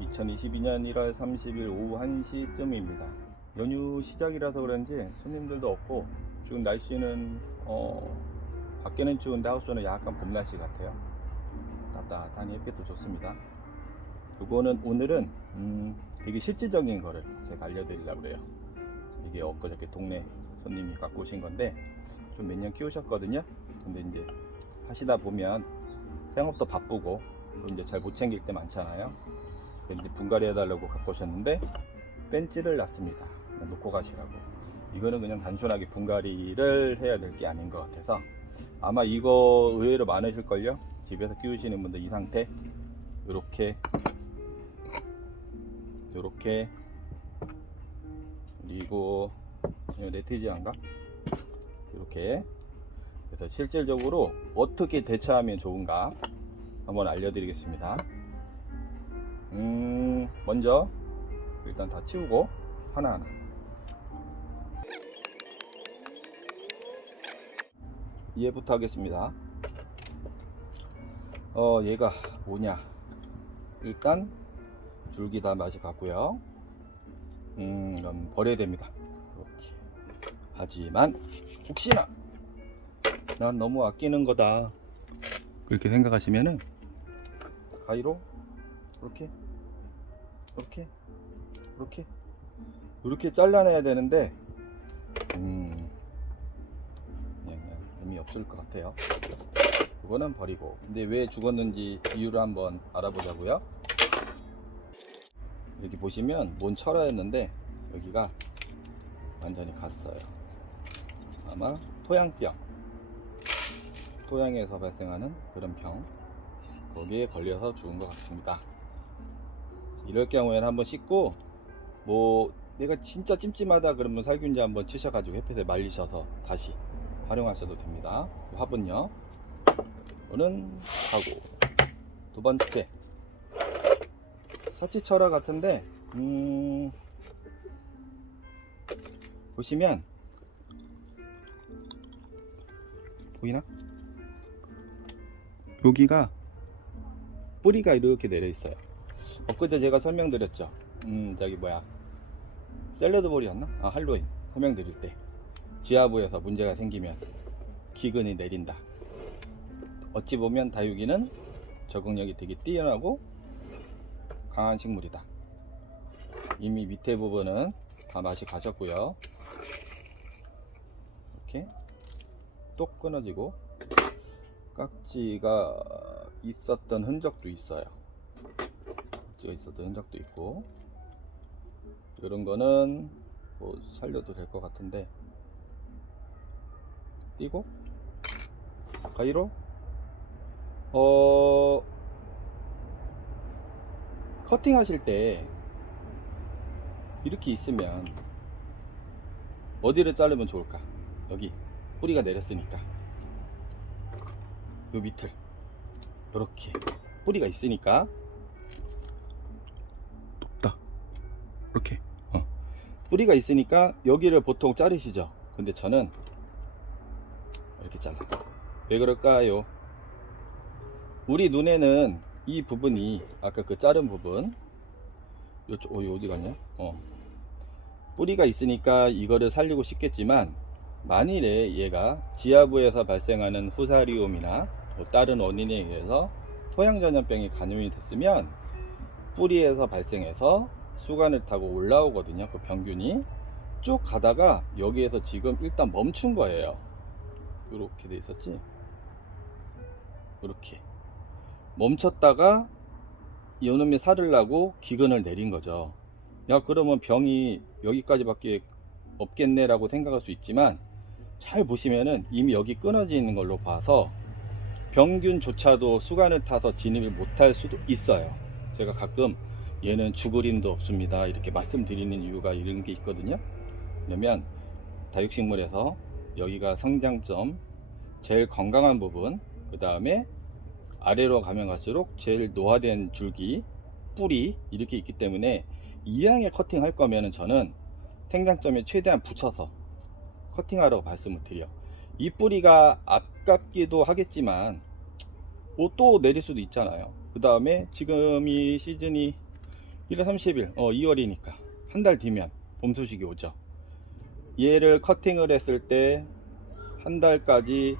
2022년 1월 30일 오후 1시쯤입니다. 연휴 시작이라서 그런지 손님들도 없고 지금 날씨는 어, 밖에는 추운데 하우스는 약간 봄 날씨 같아요. 따뜻한 햇빛도 좋습니다. 그거는 오늘은 음, 되게 실질적인 거를 제가 알려드리려고 그래요. 이게 엊그저께 동네 손님이 갖고 오신 건데 좀 몇 년 키우셨거든요. 근데 이제 하시다 보면 생업도 바쁘고 또 이제 잘 못 챙길 때 많잖아요. 이제 분갈이 해달라고 갖고 오셨는데 뺀찌를 놨습니다. 놓고 가시라고. 이거는 그냥 단순하게 분갈이를 해야 될 게 아닌 것 같아서 아마 이거 의외로 많으실걸요? 집에서 키우시는 분들 이 상태 요렇게 요렇게 그리고 네티지안가? 이렇게 그래서 실질적으로 어떻게 대처하면 좋은가 한번 알려드리겠습니다. 음, 먼저 일단 다 치우고 하나하나. 얘부터 하겠습니다. 어, 얘가 뭐냐? 일단 줄기 다 맛이 갔고요. 음, 이건 버려야 됩니다. 이렇게. 하지만 혹시나 난 너무 아끼는 거다. 그렇게 생각하시면은 가위로 이렇게 이렇게 이렇게 이렇게 잘라내야 되는데 음 그냥, 의미 없을 것 같아요. 그거는 버리고 근데 왜 죽었는지 이유를 한번 알아보자고요. 여기 보시면 뭔 철화였는데 여기가 완전히 갔어요. 아마 토양병 토양에서 발생하는 그런 병 거기에 걸려서 죽은 것 같습니다. 이럴 경우에는 한번 씻고 뭐 내가 진짜 찜찜하다 그러면 살균제 한번 치셔가지고 햇볕에 말리셔서 다시 활용하셔도 됩니다. 화분요. 이거는 하고 두 번째 사치철화 같은데 음 보시면 보이나? 여기가 뿌리가 이렇게 내려 있어요. 엊그제 제가 설명드렸죠. 음, 저기 뭐야. 샐러드 볼이었나? 아, 할로윈. 설명드릴 때. 지하부에서 문제가 생기면 기근이 내린다. 어찌 보면 다육이는 적응력이 되게 뛰어나고 강한 식물이다. 이미 밑에 부분은 다 맛이 가셨고요. 이렇게 똑 끊어지고 깍지가 있었던 흔적도 있어요. 깍지가 있었던 흔적도 있고 이런 거는 뭐 살려도 될 것 같은데 띄고 가위로 어 커팅 하실 때 이렇게 있으면 어디를 자르면 좋을까? 여기 뿌리가 내렸으니까. 요 밑을. 이렇게 뿌리가 있으니까 이렇게. 어. 뿌리가 있으니까 여기를 보통 자르시죠. 근데 저는 이렇게 잘라 왜 그럴까요? 우리 눈에는 이 부분이 아까 그 자른 부분 요쪽 어, 어디 갔냐? 어. 뿌리가 있으니까 이거를 살리고 싶겠지만 만일에 얘가 지하부에서 발생하는 후사리움이나 또 다른 원인에 의해서 토양전염병이 감염이 됐으면 뿌리에서 발생해서 수간을 타고 올라오거든요. 그 병균이 쭉 가다가 여기에서 지금 일단 멈춘 거예요. 이렇게 돼 있었지. 이렇게 멈췄다가 이놈이 살을 나고 기근을 내린 거죠. 야 그러면 병이 여기까지밖에 없겠네 라고 생각할 수 있지만 잘 보시면은 이미 여기 끊어져 있는 걸로 봐서 병균조차도 수간을 타서 진입을 못할 수도 있어요. 제가 가끔 얘는 죽을 힘도 없습니다. 이렇게 말씀드리는 이유가 이런 게 있거든요. 그러면 다육식물에서 여기가 성장점, 제일 건강한 부분, 그 다음에 아래로 가면 갈수록 제일 노화된 줄기, 뿌리 이렇게 있기 때문에 이왕에 커팅 할 거면은 저는 생장점에 최대한 붙여서 커팅하라고 말씀을 드려. 이 뿌리가 아깝기도 하겠지만 뭐또 내릴 수도 있잖아요. 그 다음에 지금 이 시즌이 1월 30일, 어, 2월이니까. 한 달 뒤면 봄 소식이 오죠. 얘를 커팅을 했을 때 한 달까지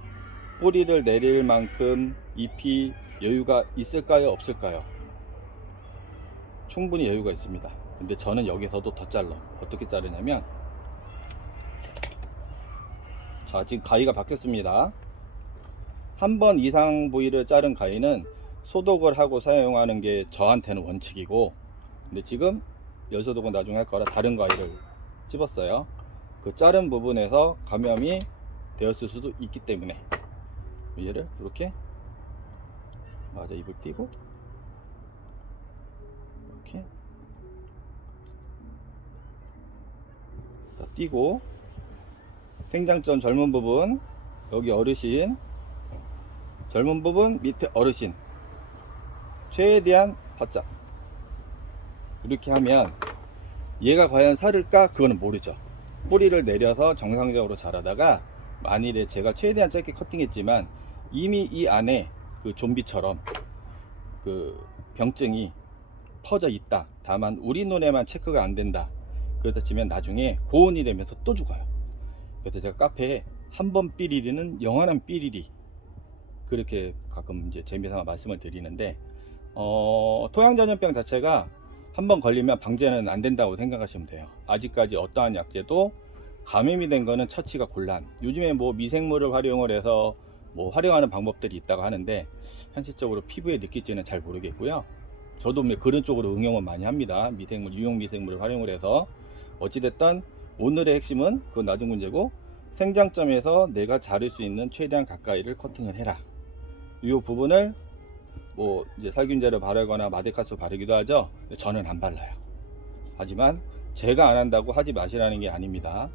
뿌리를 내릴 만큼 잎이 여유가 있을까요? 없을까요? 충분히 여유가 있습니다. 근데 저는 여기서도 더 잘라. 어떻게 자르냐면, 자, 지금 가위가 바뀌었습니다. 한 번 이상 부위를 자른 가위는 소독을 하고 사용하는 게 저한테는 원칙이고, 근데 지금 열소독은 나중에 할 거라 다른 가위를 집었어요. 그 자른 부분에서 감염이 되었을 수도 있기 때문에 얘를 이렇게 맞아 입을 띄고 이렇게 자, 띄고 생장점 젊은 부분 여기 어르신 젊은 부분 밑에 어르신 최대한 바짝 이렇게 하면 얘가 과연 살을까? 그거는 모르죠. 뿌리를 내려서 정상적으로 자라다가 만일에 제가 최대한 짧게 커팅했지만 이미 이 안에 그 좀비처럼 그 병증이 퍼져 있다. 다만 우리 눈에만 체크가 안 된다. 그렇다 치면 나중에 고온이 되면서 또 죽어요. 그래서 제가 카페에 한 번 삐리리는 영원한 삐리리. 그렇게 가끔 이제 재미삼아 말씀을 드리는데 어, 토양전염병 자체가 한 번 걸리면 방제는 안 된다고 생각하시면 돼요. 아직까지 어떠한 약제도 감염이 된 거는 처치가 곤란. 요즘에 뭐 미생물을 활용을 해서 뭐 활용하는 방법들이 있다고 하는데 현실적으로 피부에 느낄지는 잘 모르겠고요. 저도 뭐 그런 쪽으로 응용은 많이 합니다. 미생물, 유용 미생물을 활용을 해서 어찌됐든 오늘의 핵심은 그건 나중 문제고 생장점에서 내가 자를 수 있는 최대한 가까이를 커팅을 해라. 이 부분을 뭐 이제 살균제를 바르거나 마데카스 바르기도 하죠. 저는 안 발라요. 하지만 제가 안 한다고 하지 마시라는 게 아닙니다.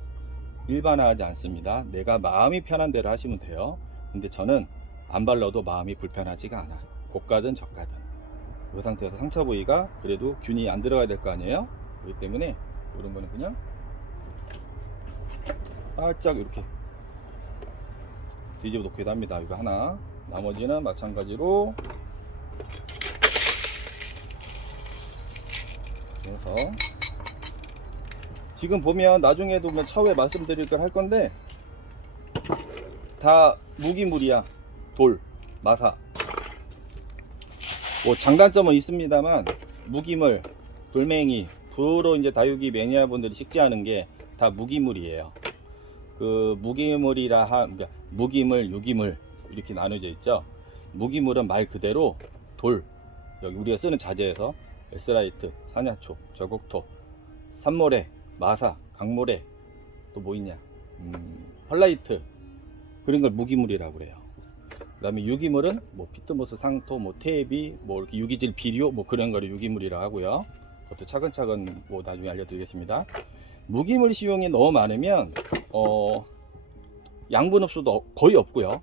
일반화하지 않습니다. 내가 마음이 편한 대로 하시면 돼요. 근데 저는 안 발라도 마음이 불편하지가 않아. 고가든 저가든. 이 상태에서 상처 부위가 그래도 균이 안 들어가야 될 거 아니에요? 그렇기 때문에 이런 거는 그냥 살짝 이렇게 뒤집어 놓기도 합니다. 이거 하나. 나머지는 마찬가지로 그래서 지금 보면 나중에도 뭐 차후에 말씀드릴 걸 할 건데 다 무기물이야. 돌 마사. 뭐 장단점은 있습니다만 무기물 돌멩이 주로 이제 다육이 매니아 분들이 식재하는 게 다 무기물이에요. 그 무기물이라 한 그러니까 무기물 유기물 이렇게 나눠져 있죠. 무기물은 말 그대로 돌. 여기 우리가 쓰는 자재에서 에스라이트, 산야초, 저곡토, 산모래, 마사, 강모래 또 뭐 있냐? 음, 펄라이트. 그런 걸 무기물이라고 그래요. 그 다음에 유기물은 뭐 피트모스 상토, 뭐 테이비, 뭐 이렇게 유기질 비료 뭐 그런 거를 유기물이라고 하고요. 그것도 차근차근 뭐 나중에 알려드리겠습니다. 무기물 시용이 너무 많으면 어 양분 흡수도 거의 없고요.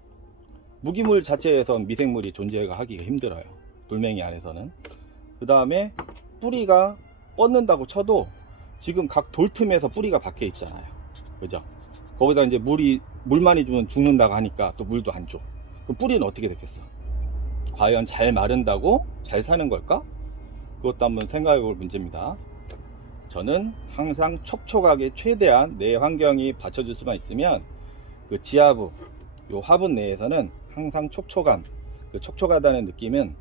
무기물 자체에선 미생물이 존재가 하기가 힘들어요 돌멩이 안에서는 그 다음에 뿌리가 뻗는다고 쳐도 지금 각 돌틈에서 뿌리가 박혀 있잖아요. 그죠? 거기다 이제 물이, 물 많이 주면 죽는다고 하니까 또 물도 안 줘. 그럼 뿌리는 어떻게 됐겠어? 과연 잘 마른다고 잘 사는 걸까? 그것도 한번 생각해 볼 문제입니다. 저는 항상 촉촉하게 최대한 내 환경이 받쳐줄 수만 있으면 그 지하부, 요 화분 내에서는 항상 촉촉함, 그 촉촉하다는 느낌은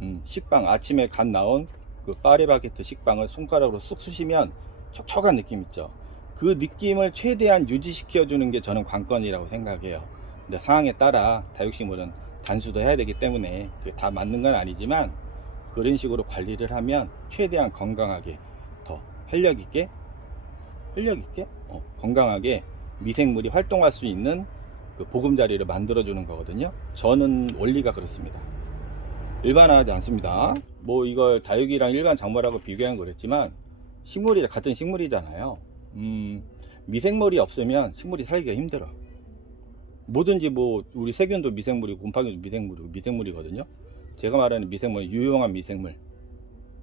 음, 식빵 아침에 갓 나온 그 파리바게트 식빵을 손가락으로 쑥 쑤시면 촉촉한 느낌 있죠. 그 느낌을 최대한 유지시켜 주는 게 저는 관건이라고 생각해요. 근데 상황에 따라 다육식물은 단수도 해야 되기 때문에 다 맞는 건 아니지만 그런 식으로 관리를 하면 최대한 건강하게 더 활력 있게 활력 있게 어, 건강하게 미생물이 활동할 수 있는 그 보금자리를 만들어 주는 거거든요. 저는 원리가 그렇습니다. 일반화하지 않습니다. 뭐 이걸 다육이랑 일반 작물하고 비교한 거랬지만 식물이 같은 식물이잖아요. 음, 미생물이 없으면 식물이 살기가 힘들어. 뭐든지 뭐 우리 세균도 미생물이고 곰팡이도 미생물이고 미생물이거든요. 제가 말하는 미생물 유용한 미생물,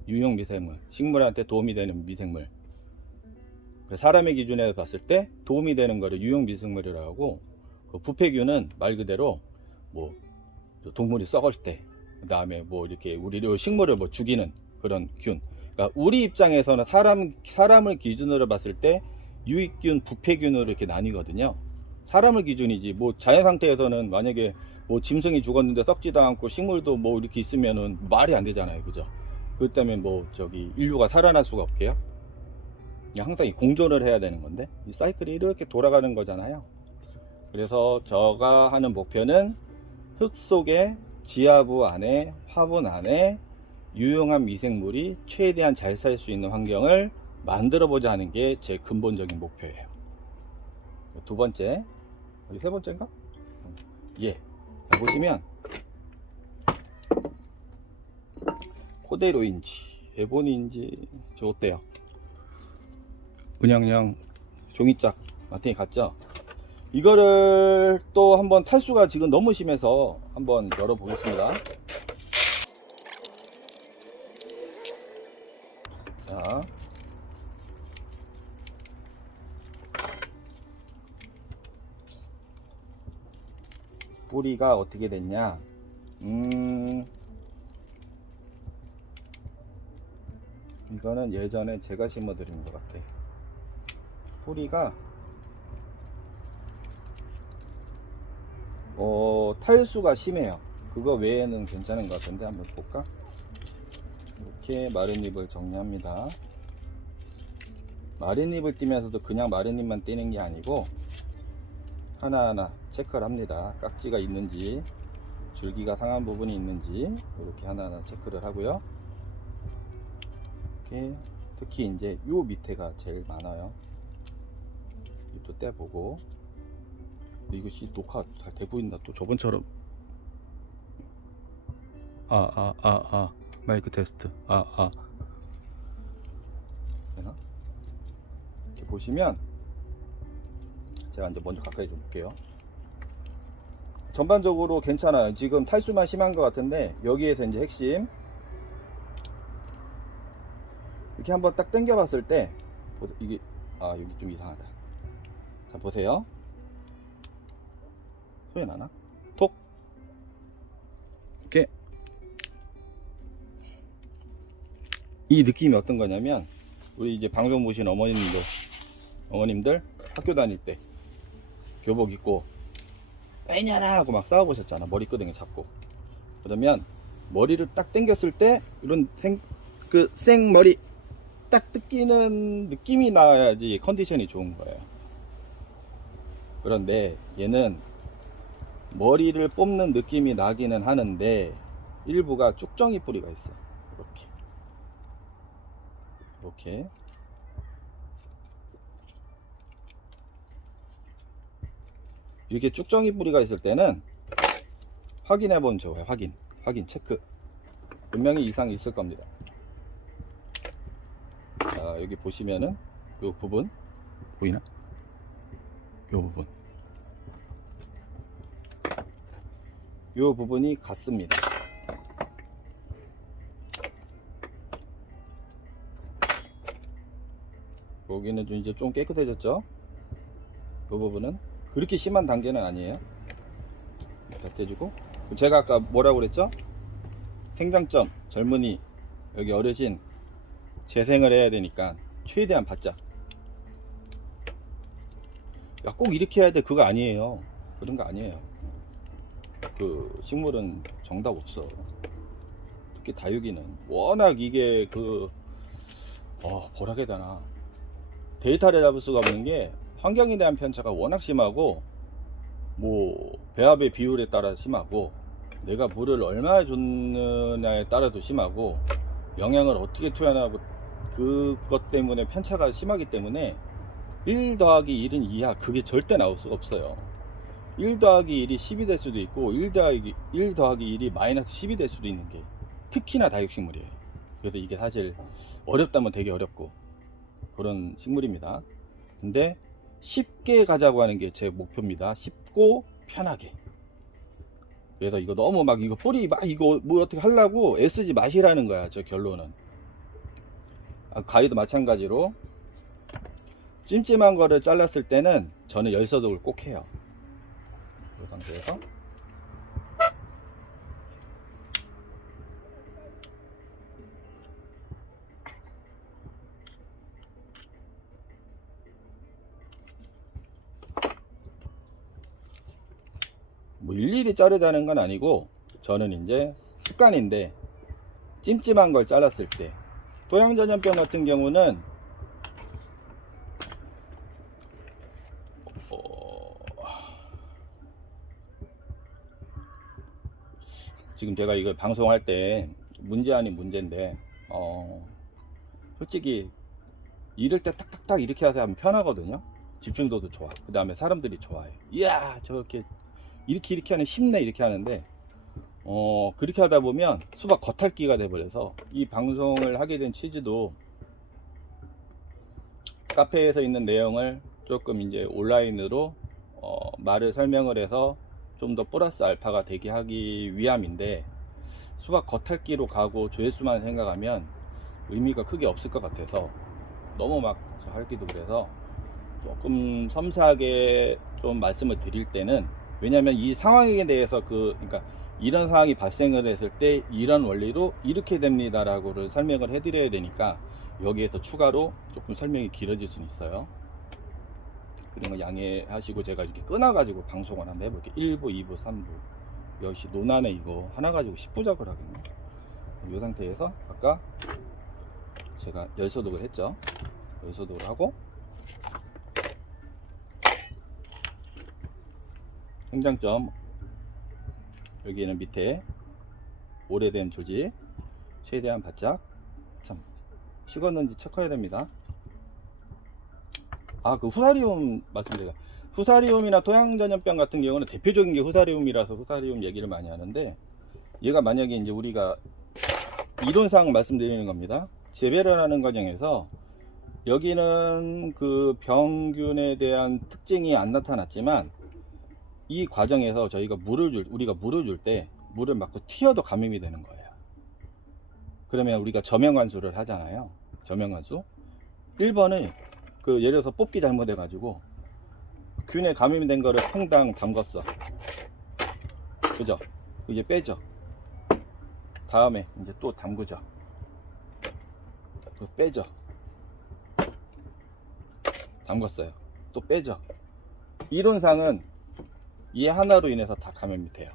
유용 미생물, 식물한테 도움이 되는 미생물. 사람의 기준에서 봤을 때 도움이 되는 거를 유용 미생물이라고 하고 그 부패균은 말 그대로 뭐 동물이 썩을 때 그 다음에 뭐 이렇게 우리 식물을 뭐 죽이는 그런 균 그러니까 우리 입장에서는 사람 사람을 기준으로 봤을 때 유익균, 부패균으로 이렇게 나뉘거든요. 사람을 기준이지 뭐 자연 상태에서는 만약에 뭐 짐승이 죽었는데 썩지도 않고 식물도 뭐 이렇게 있으면은 말이 안 되잖아요, 그죠? 그렇 때문에 뭐 저기 인류가 살아날 수가 없게요. 항상 이 공존을 해야 되는 건데 이 사이클이 이렇게 돌아가는 거잖아요. 그래서 제가 하는 목표는 흙 속에 지하부 안에 화분 안에 유용한 미생물이 최대한 잘 살 수 있는 환경을 만들어 보자 하는 게 제 근본적인 목표예요. 두 번째, 세 번째인가? 예. 자, 보시면 코데로인지 에보니인지 저 어때요? 그냥 그냥 종이짝 마탱이 같죠? 이거를 또 한번 탈수가 지금 너무 심해서 한번 열어 보겠습니다. 자. 뿌리가 어떻게 됐냐? 음. 이거는 예전에 제가 심어 드린 것 같아. 뿌리가 어, 탈수가 심해요. 그거 외에는 괜찮은 것 같은데 한번 볼까? 이렇게 마른 잎을 정리합니다. 마른 잎을 띄면서도 그냥 마른 잎만 띄는 게 아니고 하나하나 체크를 합니다. 깍지가 있는지 줄기가 상한 부분이 있는지 이렇게 하나하나 체크를 하고요. 이렇게 특히 이제 요 밑에가 제일 많아요. 또 떼보고 이것이 녹화 잘 돼 보인다. 또 저번처럼 아 아 아아 마이크 테스트 아아 되나? 이렇게 보시면 제가 이제 먼저 가까이 좀 볼게요. 전반적으로 괜찮아요. 지금 탈수만 심한 것 같은데 여기에서 이제 핵심 이렇게 한번 딱 당겨 봤을 때 이게 아 여기 좀 이상하다. 자 보세요. 소리 나나? 톡. 이렇게. 이 느낌이 어떤 거냐면 우리 이제 방송 보신 어머님들 어머님들 학교 다닐 때 교복 입고 빼냐라! 하고 막 싸워보셨잖아. 머리끄댕이 잡고. 그러면 머리를 딱 당겼을 때 이런 생, 그 생머리 딱 뜯기는 느낌이 나야지 컨디션이 좋은 거예요. 그런데 얘는 머리를 뽑는 느낌이 나기는 하는데 일부가 쭉정이 뿌리가 있어 이렇게. 이렇게. 이렇게 쭉정이 뿌리가 있을 때는 확인해 보면 좋아요. 확인. 확인 체크. 몇 명이 이상 있을 겁니다. 자 여기 보시면은 요 부분 보이나? 요 부분 요 부분이 같습니다. 여기는 좀 이제 좀 깨끗해졌죠? 그 부분은 그렇게 심한 단계는 아니에요. 자 떼주고. 제가 아까 뭐라고 그랬죠? 생장점 젊은이 여기 어르신 재생을 해야 되니까 최대한 받자. 야 꼭 이렇게 해야 돼. 그거 아니에요. 그런 거 아니에요 그 식물은 정답 없어. 특히 다육이는. 워낙 이게 그 어, 뭐라 해야 되나. 데이터를 잡을 수가 없는 게 환경에 대한 편차가 워낙 심하고 뭐 배합의 비율에 따라 심하고 내가 물을 얼마나 줬느냐에 따라도 심하고 영양을 어떻게 투여하고 그것 때문에 편차가 심하기 때문에 1 더하기 1은 2야 그게 절대 나올 수가 없어요 1 더하기 1이 10이 될 수도 있고 1 더하기, 1 더하기 1이 마이너스 10이 될 수도 있는 게 특히나 다육식물이에요. 그래서 이게 사실 어렵다면 되게 어렵고 그런 식물입니다. 근데 쉽게 가자고 하는 게 제 목표입니다. 쉽고 편하게. 그래서 이거 너무 막 이거 뿌리 막 이거 뭐 어떻게 하려고 애쓰지 마시라는 거야 저 결론은. 아, 가위도 마찬가지로 찜찜한 거를 잘랐을 때는 저는 열서독을 꼭 해요 이 상태에서. 뭐 일일이 자르자는 건 아니고 저는 이제 습관인데 찜찜한 걸 잘랐을 때. 도양전염병 같은 경우는 지금 제가 이걸 방송할 때 문제 아닌 문제인데 어, 솔직히 이럴 때 탁탁탁 이렇게 하면 편하거든요. 집중도도 좋아. 그 다음에 사람들이 좋아해. 이야 저렇게 이렇게 이렇게 하는 쉽네. 이렇게 하는데 어 그렇게 하다 보면 수박 겉핥기가 돼버려서 이 방송을 하게 된 취지도 카페에서 있는 내용을 조금 이제 온라인으로 어, 말을 설명을 해서 좀 더 플러스 알파가 되게 하기 위함인데 수박 겉핥기로 가고 조회수만 생각하면 의미가 크게 없을 것 같아서 너무 막 하기도 그래서 조금 섬세하게 좀 말씀을 드릴 때는 왜냐하면 이 상황에 대해서 그 그러니까 이런 상황이 발생을 했을 때 이런 원리로 이렇게 됩니다라고를 설명을 해드려야 되니까 여기에서 추가로 조금 설명이 길어질 수는 있어요. 그런 거 양해하시고 제가 이렇게 끊어가지고 방송을 한번 해볼게요. 1부, 2부, 3부. 역시 논란에 이거 하나 가지고 10부작을 하겠네. 이 상태에서 아까 제가 열소독을 했죠. 열소독을 하고 생장점 여기는 밑에 오래된 조직 최대한 바짝 참 식었는지 체크해야 됩니다 아 그 후사리움 말씀드려요 후사리움이나 토양전염병 같은 경우는 대표적인 게 후사리움이라서 후사리움 얘기를 많이 하는데 얘가 만약에 이제 우리가 이론상 말씀드리는 겁니다 재배를 하는 과정에서 여기는 그 병균에 대한 특징이 안 나타났지만 이 과정에서 저희가 물을 줄 우리가 물을 줄 때 물을 맞고 튀어도 감염이 되는 거예요. 그러면 우리가 저명관수를 하잖아요. 저명관수. 1번은 그 예를 들어서 뽑기 잘못해 가지고 균에 감염이 된 거를 퐁당 담궜어. 그죠? 이제 빼죠. 다음에 이제 또 담그죠. 또 빼죠. 담궜어요. 또 빼죠. 이론상은 이 하나로 인해서 다 감염이 돼요.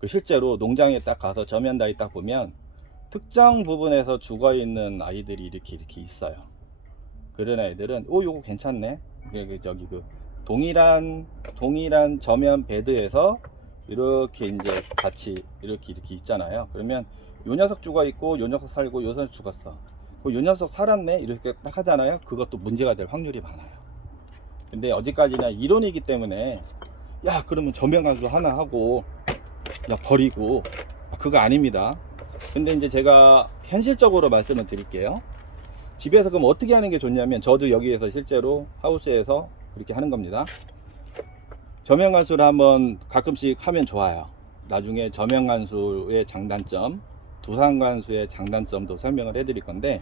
그 실제로 농장에 딱 가서 저면다이 딱 보면 특정 부분에서 죽어 있는 아이들이 이렇게 이렇게 있어요. 그런 아이들은 오 요거 괜찮네. 그, 그 저기 그 동일한 동일한 저면 베드에서 이렇게 이제 같이 이렇게 이렇게 있잖아요. 그러면 요 녀석 죽어 있고 요 녀석 살고 요 녀석 죽었어. 그요 녀석 살았네 이렇게 딱 하잖아요. 그것도 문제가 될 확률이 많아요. 근데 어디까지나 이론이기 때문에 야 그러면 저명강수 하나 하고 야 버리고 아, 그거 아닙니다 근데 이제 제가 현실적으로 말씀을 드릴게요 집에서 그럼 어떻게 하는 게 좋냐면 저도 여기에서 실제로 하우스에서 그렇게 하는 겁니다. 저명관수를 한번 가끔씩 하면 좋아요. 나중에 저명관수의 장단점 두상관수의 장단점도 설명을 해 드릴 건데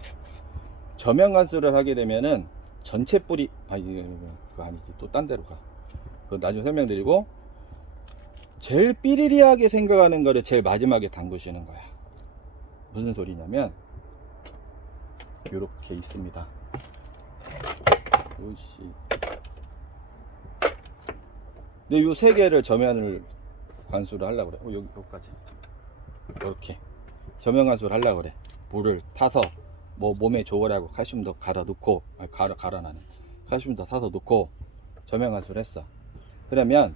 저명관수를 하게 되면은 전체 뿌리 아니 그거 아니지. 또 딴 데로 가. 그 나중에 설명드리고 제일 삐리리하게 생각하는 거를 제일 마지막에 담그시는 거야. 무슨 소리냐면 이렇게 있습니다. 오씨. 근데 요 세 개를 저면을 관수를 하려고 그래. 어, 여기 여기까지. 이렇게. 저면 관수를 하려고 그래. 물을 타서 뭐 몸에 좋으라고 칼슘도 갈아 넣고 아니 갈아 갈아 나는. 칼슘도 타서 넣고 저면 관수를 했어. 그러면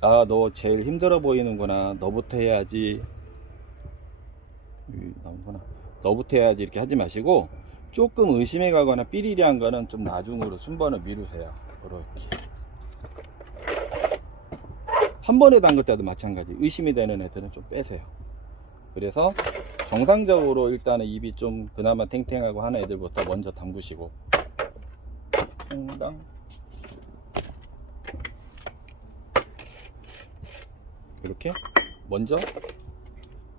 아 너 제일 힘들어 보이는구나. 너부터 해야지. 여기 나오구나 너부터 해야지 이렇게 하지 마시고 조금 의심해 가거나 삐리리한 거는 좀 나중으로 순번을 미루세요. 이렇게. 한 번에 담글 때도 마찬가지. 의심이 되는 애들은 좀 빼세요. 그래서 정상적으로 일단은 입이 좀 그나마 탱탱하고 하는 애들부터 먼저 담그시고. 퐁당. 이렇게 먼저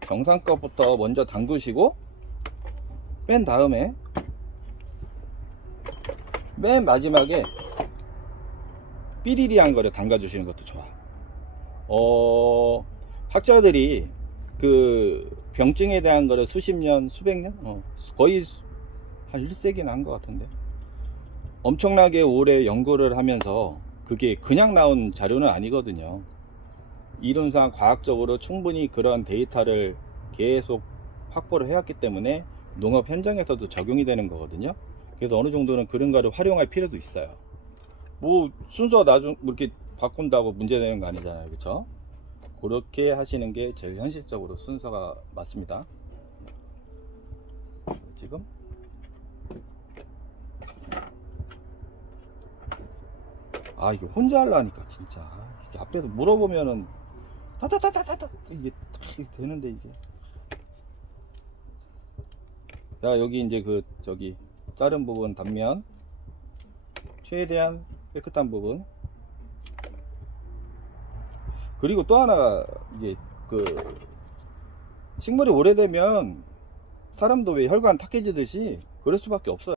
정상껏부터 먼저 담그시고 뺀 다음에 맨 마지막에 삐리리한 거를 담가 주시는 것도 좋아. 어 학자들이 그 병증에 대한 거를 수십 년 수백 년? 어, 거의 한 1세기는 한 것 같은데. 엄청나게 오래 연구를 하면서 그게 그냥 나온 자료는 아니거든요. 이론상 과학적으로 충분히 그런 데이터를 계속 확보를 해왔기 때문에 농업 현장에서도 적용이 되는 거거든요. 그래서 어느 정도는 그런 거를 활용할 필요도 있어요. 뭐 순서가 나중 뭐 이렇게 바꾼다고 문제되는 거 아니잖아요. 그렇죠? 그렇게 하시는 게 제일 현실적으로 순서가 맞습니다. 지금 아 이게 혼자 하려니까 진짜 이게 앞에서 물어보면은 타타타타타타 이게 탁 되는데 이게 자 여기 이제 그 저기 자른 부분 단면 최대한 깨끗한 부분 그리고 또 하나 이게 그 식물이 오래되면 사람도 왜 혈관 탁해지듯이 그럴 수밖에 없어요.